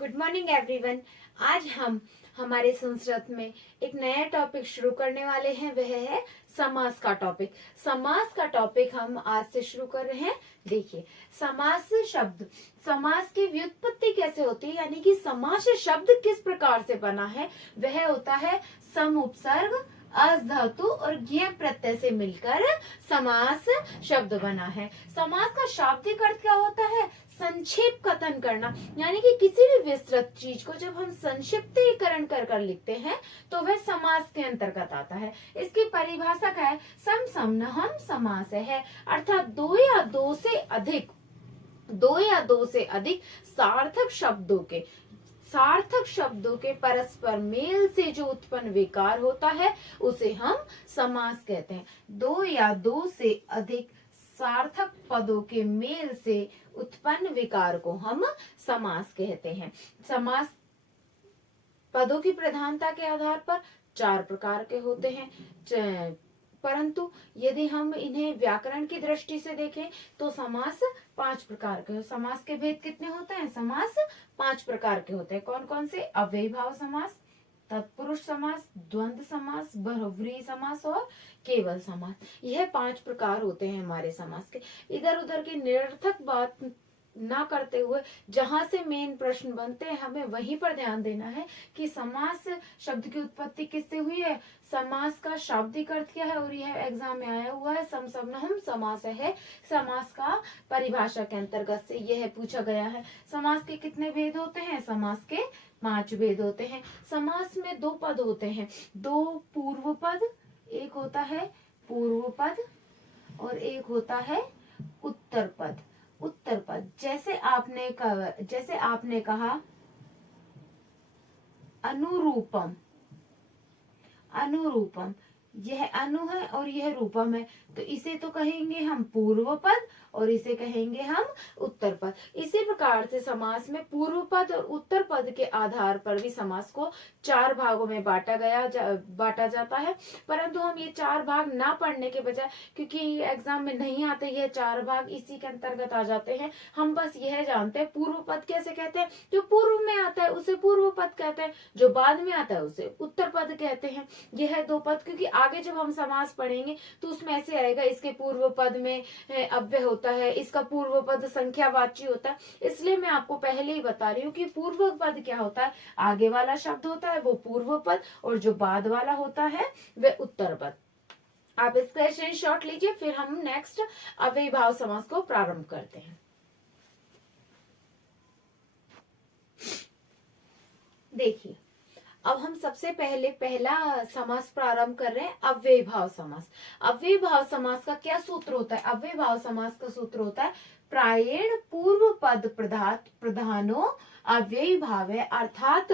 Good morning everyone. आज हम हमारे संस्कृत में एक नया टॉपिक शुरू करने वाले हैं, वह है समास का टॉपिक। समास का टॉपिक हम आज से शुरू कर रहे हैं। देखिए, समास शब्द, समास की व्युत्पत्ति कैसे होती है, यानी कि समास शब्द किस प्रकार से बना है। वह होता है सम उपसर्ग अस धातु और ज्ञ प्रत्यय से मिलकर समास शब्द बना है। समास का शाब्दिक अर्थ क्या होता है? संक्षेप कथन करना, यानी कि किसी भी विस्तृत चीज को जब हम संक्षिप्तीकरण कर कर लिखते हैं तो वह समास के अंतर्गत आता है। इसकी परिभाषा क्या है? सम समनहम समास है, अर्थात दो या दो से अधिक सार्थक शब्दों के परस्पर मेल से जो उत्पन्न विकार होता है उसे हम समास कहते हैं। दो या दो से अधिक सार्थक पदों के मेल से उत्पन्न विकार को हम समास कहते हैं। समास पदों की प्रधानता के आधार पर चार प्रकार के होते हैं, परंतु यदि हम इन्हें व्याकरण की दृष्टि से देखें तो समास पांच प्रकार के। समास के भेद कितने होते हैं? समास पांच प्रकार के होते हैं। कौन कौन से? अव्ययीभाव समास, तत्पुरुष समास, द्वंद्व समास, बहुव्रीहि समास और केवल समास। यह पांच प्रकार होते हैं हमारे समास के। इधर उधर की निरर्थक बात ना करते हुए जहां से मेन प्रश्न बनते हैं हमें वहीं पर ध्यान देना है कि समास शब्द की उत्पत्ति किससे हुई है, समास का शाब्दिक अर्थ क्या है, और यह एग्जाम में आया हुआ है सम समनहम समास है। समास का परिभाषा के अंतर्गत से यह पूछा गया है। समास के कितने भेद होते हैं? समास के पांच भेद होते हैं। समास में दो पद होते हैं, दो पूर्व पद, एक होता है पूर्व पद और एक होता है उत्तर पद। उत्तर पद जैसे आपने कहा अनुरूपम, अनुरूपम, यह अनु है और यह रूपम है, तो इसे तो कहेंगे हम पूर्व पद और इसे कहेंगे हम उत्तर पद। इसी प्रकार से समास में पूर्व पद और उत्तर पद के आधार पर भी समास को चार भागों में बांटा जाता है। परंतु हम ये चार भाग ना पढ़ने के बजाय, क्योंकि एग्जाम में नहीं आते ये चार भाग, इसी के अंतर्गत आ जाते हैं, हम बस यह जानते हैं पूर्व पद कैसे कहते हैं। जो पूर्व में आता है उसे पूर्व पद कहते हैं, जो बाद में आता है उसे उत्तर पद कहते हैं। यह दो पद, क्योंकि आगे जब हम समास पढ़ेंगे तो उसमें ऐसे आएगा इसके पूर्व पद में अव्यय होता है, इसका पूर्व पद संख्यावाची होता है। इसलिए मैं आपको पहले ही बता रही हूँ कि पूर्व पद क्या होता है। आगे वाला शब्द होता है वो पूर्व पद और जो बाद वाला होता है वह उत्तर पद। आप इसका स्क्रीनशॉट लीजिए, फिर हम नेक्स्ट अव्ययीभाव समास को प्रारंभ करते हैं। देखिए, अब हम सबसे पहले पहला समास प्रारंभ कर रहे हैं, अव्ययीभाव समास। अव्ययीभाव समास का क्या सूत्र होता है? अव्ययीभाव समास का सूत्र होता है प्रायेण पूर्व पद प्रधानो अव्ययी भाव है, अर्थात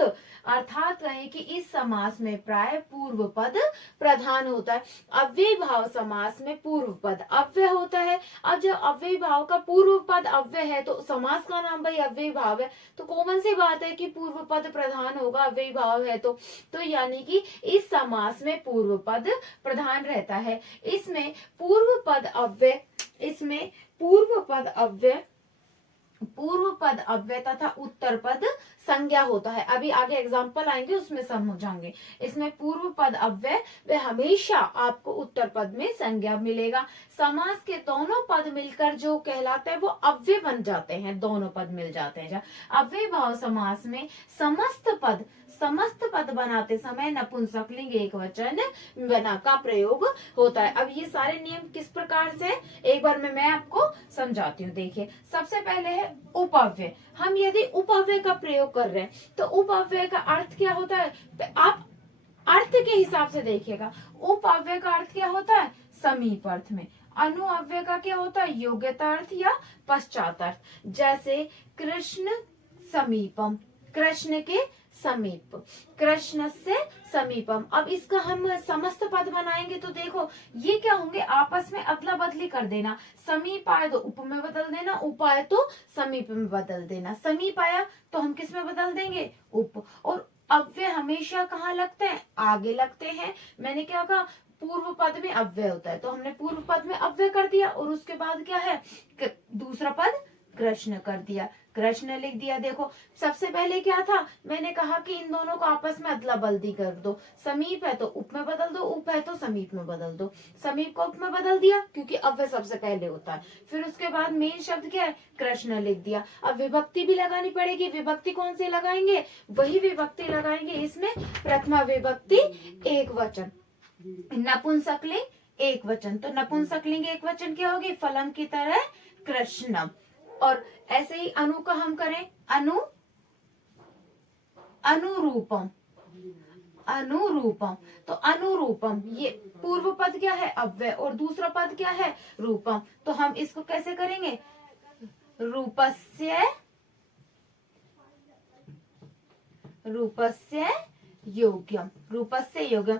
कहें कि इस समास में प्राय पूर्व पद प्रधान होता है। अव्ययी भाव समास में पूर्व पद अव्यय होता है। अब जब अव्ययी भाव का पूर्व पद अव्यय है तो समास का नाम भाई अव्ययी भाव है, तो कॉमन सी बात है कि पूर्व पद प्रधान होगा, अव्ययी भाव है तो यानी कि इस समास में पूर्व पद प्रधान रहता है। इसमें पूर्व पद अव्यय तथा उत्तर पद संज्ञा होता है। अभी आगे एग्जाम्पल आएंगे उसमें समझाएंगे। इसमें पूर्व पद अव्यय व हमेशा आपको उत्तर पद में संज्ञा मिलेगा। समास के दोनों पद मिलकर जो कहलाते हैं वो अव्यय बन जाते हैं, दोनों पद मिल जाते हैं। अव्यय भाव समास में समस्त पद बनाते समय नपुंसकलिंग एक वचन बना का प्रयोग होता है। अब ये सारे नियम किस प्रकार से, एक बार मैं आपको समझाती हूँ। देखिए, सबसे पहले है उपअव्यय। हम यदि उपअव्यय का प्रयोग कर रहे हैं तो उपअव्यय का अर्थ क्या होता है? तो आप अर्थ के हिसाब से देखिएगा। उपअव्यय का अर्थ क्या होता है? समीप अर्थ में। अनुअव्यय का क्या होता है? योग्यता अर्थ या पश्चात अर्थ। जैसे कृष्ण समीपम, कृष्ण के समीप, कृष्ण से समीपम। अब इसका हम समस्त पद बनाएंगे तो देखो ये क्या होंगे, आपस में अदला बदली कर देना। समीप आए तो उप में बदल देना, उप आए तो समीप में बदल देना। समीप आया तो हम किस में बदल देंगे? उप। और अव्यय हमेशा कहाँ लगते हैं? आगे लगते हैं। मैंने क्या कहा? पूर्व पद में अव्यय होता है तो हमने पूर्व पद में अव्यय कर दिया और उसके बाद क्या है? दूसरा पद कृष्ण कर दिया, कृष्ण लिख दिया। देखो सबसे पहले क्या था, मैंने कहा कि इन दोनों को आपस में अदला बदली कर दो, समीप है तो उप में बदल दो, उप है तो समीप में बदल दो। समीप को उप में बदल दिया क्योंकि अव्यय सबसे पहले होता है। फिर उसके बाद मेन शब्द क्या है, कृष्ण लिख दिया। अब विभक्ति भी लगानी पड़ेगी, विभक्ति कौन से लगाएंगे, वही विभक्ति लगाएंगे इसमें प्रथमा विभक्ति एक वचन, नपुंसकलिंग एक वचन। तो नपुंसकलिंग एक वचन क्या होगी, फलम की तरह कृष्णम। और ऐसे ही अनु का हम करें, अनु अनुरूपम, अनुरूपम। तो अनुरूपम ये पूर्व पद क्या है, अव्यय, और दूसरा पद क्या है, रूपम। तो हम इसको कैसे करेंगे, रूपस्य, रूपस्य योग्यम, रूपस्य योग्यम।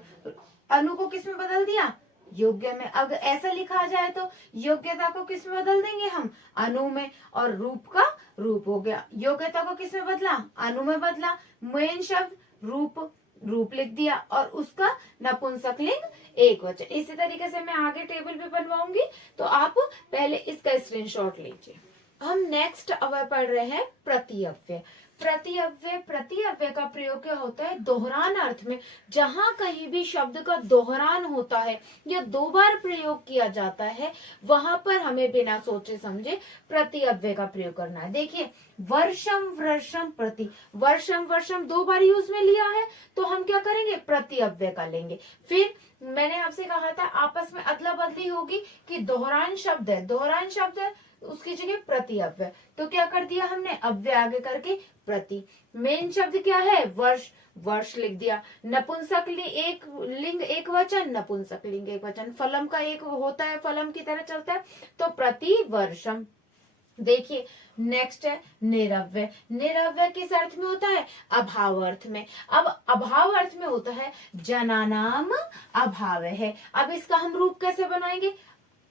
अनु को किस में बदल दिया, योग्य में। अगर ऐसा लिखा जाए तो योग्यता को किस में बदल देंगे हम, अनु में, और रूप का रूप हो गया। योग्यता को किस में बदला, अनु में बदला। मेन शब्द रूप, रूप लिख दिया, और उसका नपुंसकलिंग एक वचन। इसी तरीके से मैं आगे टेबल भी बनवाऊंगी, तो आप पहले इसका स्क्रीनशॉट लीजिए। हम नेक्स्ट अव्यय पढ़ रहे हैं प्रतिअव्यय। प्रतिअव्यय, प्रतिअव्यय का प्रयोग क्या होता है, दोहरान अर्थ में। जहां कहीं भी शब्द का दोहरान होता है या दो बार प्रयोग किया जाता है, वहां पर हमें बिना सोचे समझे प्रतिअव्यय का प्रयोग करना है। देखिए वर्षम वर्षम प्रति, वर्षम वर्षम दो बार यूज में लिया है, तो हम क्या करेंगे, प्रतिअव्यय का लेंगे। फिर मैंने आपसे कहा था आपस में अदला बदली होगी कि दोहरान शब्द है, दोहरान शब्द है, उसकी जगह प्रतिअव्यय। तो क्या कर दिया हमने, अव्यय आगे करके प्रति। मेन शब्द क्या है, वर्ष, वर्ष लिख दिया। नपुंसक एक लिंग एक वचन, नपुंसक लिंग एक वचन। फलम का एक होता है, फलम की तरह चलता है, तो प्रति वर्षम। देखिए नेक्स्ट है निरव्यय। निरव्यय किस अर्थ में होता है, अभाव अर्थ में। अब अभाव अर्थ में होता है जनानाम अभाव है। अब इसका हम रूप कैसे बनाएंगे,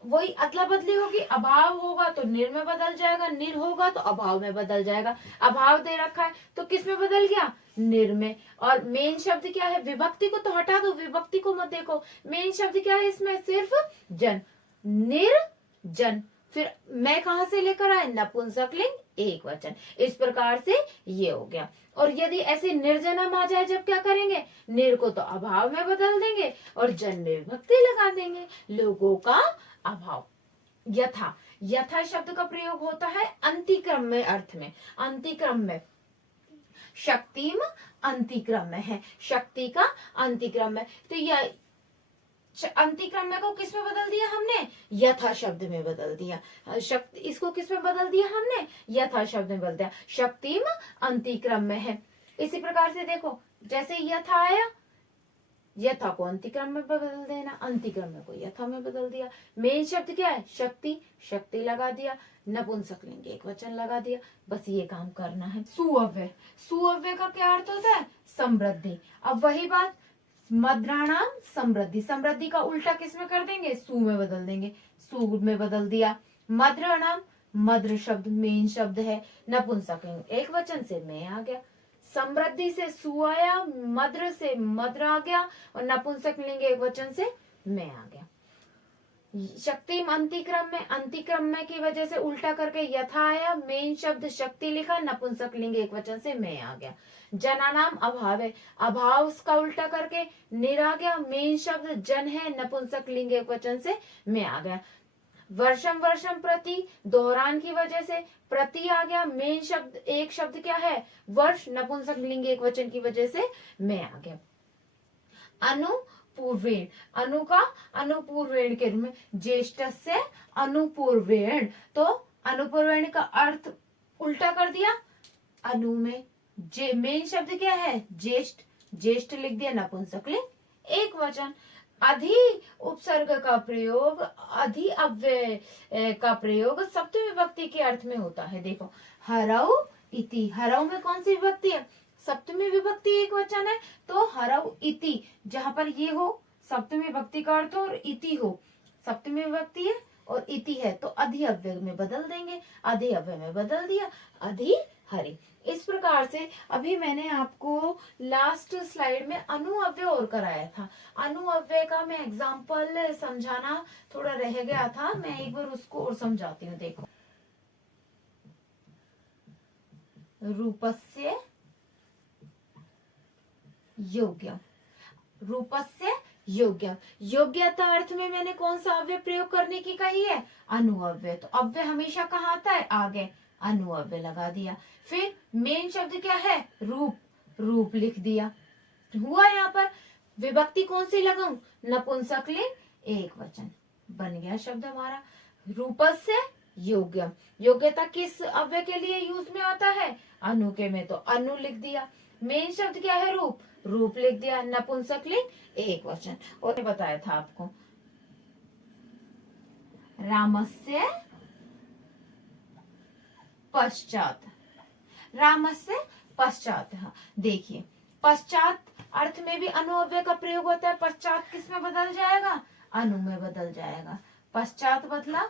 वही अदला बदली होगी। अभाव होगा तो निर में बदल जाएगा, निर होगा तो अभाव में बदल जाएगा। अभाव दे रखा है तो किस में बदल गया, निर में। और मेन शब्द क्या है, विभक्ति को तो हटा दो, विभक्ति को मत देखो। मेन शब्द क्या है इसमें, सिर्फ जन, निर्जन। फिर मैं कहां से लेकर आए, नपुंसकलिंग एक वचन। इस प्रकार से ये हो गया। और यदि ऐसे निर्जनम आ जाए जब क्या करेंगे, निर को तो अभाव में बदल देंगे और जन में विभक्ति लगा देंगे, लोगों का अभाव। यथा, यथा शब्द का प्रयोग होता है अंतिक्रम में अर्थ में, अंतिक्रम में। शक्तिम अंतिक्रम में है, शक्ति का अंतिक्रम में। तो यह अंतिक्रम में को किस में बदल दिया हमने, यथा शब्द में बदल दिया। शक्ति, इसको किस में बदल दिया हमने, यथा शब्द में बदल दिया। शक्तिम अंतिक्रम में है। इसी प्रकार से देखो, जैसे यथा आया, यथा को अंतिक्रम में बदल देना, अंतिक्रम में को यथा में बदल दिया। मेन शब्द क्या है, शक्ति, शक्ति लगा दिया, नपुंसकलिंग एक वचन लगा दिया। बस ये काम करना है। सुअव्यय, सुअव्यय का क्या अर्थ होता है, समृद्धि। अब वही बात, मद्राणाम समृद्धि, समृद्धि का उल्टा किस में कर देंगे, सु में बदल देंगे, सु में बदल दिया। मद्राणाम, मद्र शब्द मेन शब्द है, नपुंसकलिंग एक वचन से मैं आ गया। समृद्धि से सु आया, मद्र से मद्र आ गया, और नपुंसकलिंग एक वचन से मैं आ गया। शक्ति अंतिक्रम में, अंतिक्रम में की वजह से उल्टा करके यथा आया, मेन शब्द शक्ति लिखा, नपुंसकलिंग एक वचन से मैं आ गया। जनानाम अभाव है, अभाव का उल्टा करके निर आ गया, मेन शब्द जन है, नपुंसकलिंग एक वचन से मैं आ गया। वर्षम वर्षम प्रति, दोहरान की वजह से प्रति आ गया, मेन शब्द एक शब्द क्या है, वर्ष, नपुंसकलिंग एक वचन की वजह से मैं आ गया। अनुपूर्वेण, अनु का अनुपूर्वेण के रूप में, ज्येष्ठ से अनुपूर्वेण, तो अनुपूर्वेण का अर्थ उल्टा कर दिया, अनु में। मेन शब्द क्या है, ज्येष्ठ, ज्येष्ठ लिख दिया, नपुंसकलिंग एक वचन। अधि उपसर्ग का प्रयोग, अधि अव्यय का प्रयोग सप्तमी विभक्ति के अर्थ में होता है। देखो हरौ इति, हरौ में कौन सी विभक्ति है, सप्तमी विभक्ति एक वचन है, तो हरौ इति, जहां पर ये हो सप्तमी विभक्ति का अर्थ हो और इति हो, सप्तमी विभक्ति है और इति है, तो अधि अव्यय में बदल देंगे, अधि अव्यय में बदल दिया, अधि हरि। इस प्रकार से अभी मैंने आपको लास्ट स्लाइड में अनुअव्यय और कराया था। अनुअव्यय का मैं एग्जाम्पल समझाना थोड़ा रह गया था, मैं एक बार उसको और समझाती हूँ। देखो रूपस्य योग्यम, रूपस्य योग्यम। योग्यता अर्थ में मैंने कौन सा अव्यय प्रयोग करने की कही है? अनुअव्यय। तो अव्यय हमेशा कहाँ आता है? आगे, अनुअव्यय लगा दिया। फिर मेन शब्द क्या है? रूप, रूप लिख दिया। हुआ यहाँ पर विभक्ति कौन सी लगाऊं? नपुंसकलिंग एक वचन, बन गया शब्द हमारा रूपस्य योग्यम। योग्यता किस अव्यय के लिए यूज में आता है? अनु के में, तो अनु लिख दिया। मेन शब्द क्या है? रूप, रूप लिख दिया। नपुंसकलिंग एक वचन। और बताया था आपको रामस्य पश्चात, रामस्य पश्चात। हाँ देखिए, पश्चात अर्थ में भी अनुअव्यय का प्रयोग होता है। पश्चात किस में बदल जाएगा? अनु में बदल जाएगा। पश्चात बदला,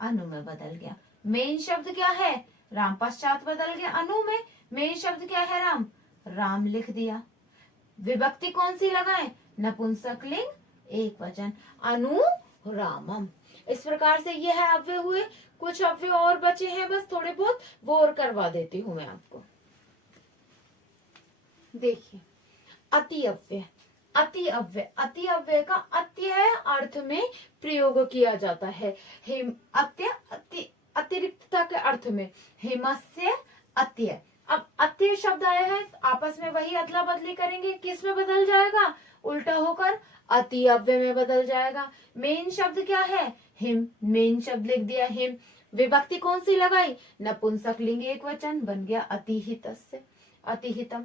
अनु में बदल गया। मेन शब्द क्या है? राम। पश्चात बदल गया अनु में, मेन शब्द क्या है? राम, राम लिख दिया। विभक्ति कौन सी लगाएं? नपुंसकलिंग एक वचन, अनु रामम। इस प्रकार से यह अव्यय हुए। कुछ अव्यय और बचे हैं, बस थोड़े बहुत वो और करवा देती हूँ मैं आपको। देखिए, अति अव्यय, अति अव्यय, अति अव्यय का अत्यय अर्थ में प्रयोग किया जाता है। अतिरिक्तता के अर्थ में। हेमस्य अत्यय। अब अत्यय शब्द आया है, आपस में वही अदला बदली करेंगे। किस में बदल जाएगा? उल्टा होकर अति अव्यय में बदल जाएगा। मेन शब्द क्या है? हिम, मेन शब्द लिख दिया हिम। विभक्ति कौन सी लगाई? नपुंसकलिंग एक वचन, बन गया अतिहितस्य, अतिहितम।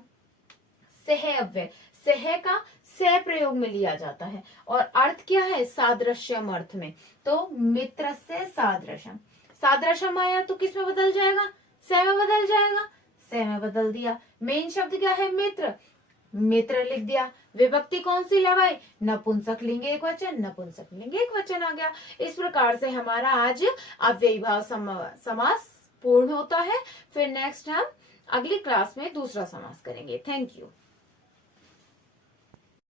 सह अव्यय, सह का सह प्रयोग में लिया जाता है और अर्थ क्या है? सादृश्यम अर्थ में। तो मित्र से सादृश्यम, सादृश्यम आया तो किस में बदल जाएगा? सह में बदल जाएगा, सह में बदल दिया। मेन शब्द क्या है? मित्र, मित्र लिख दिया। विभक्ति कौन सी लगाई? नपुंसकलिंग एक वचन, नपुंसकलिंग एक वचन आ गया। इस प्रकार से हमारा आज अव्ययी भाव समास पूर्ण होता है। फिर नेक्स्ट हम अगली क्लास में दूसरा समास करेंगे। Thank you.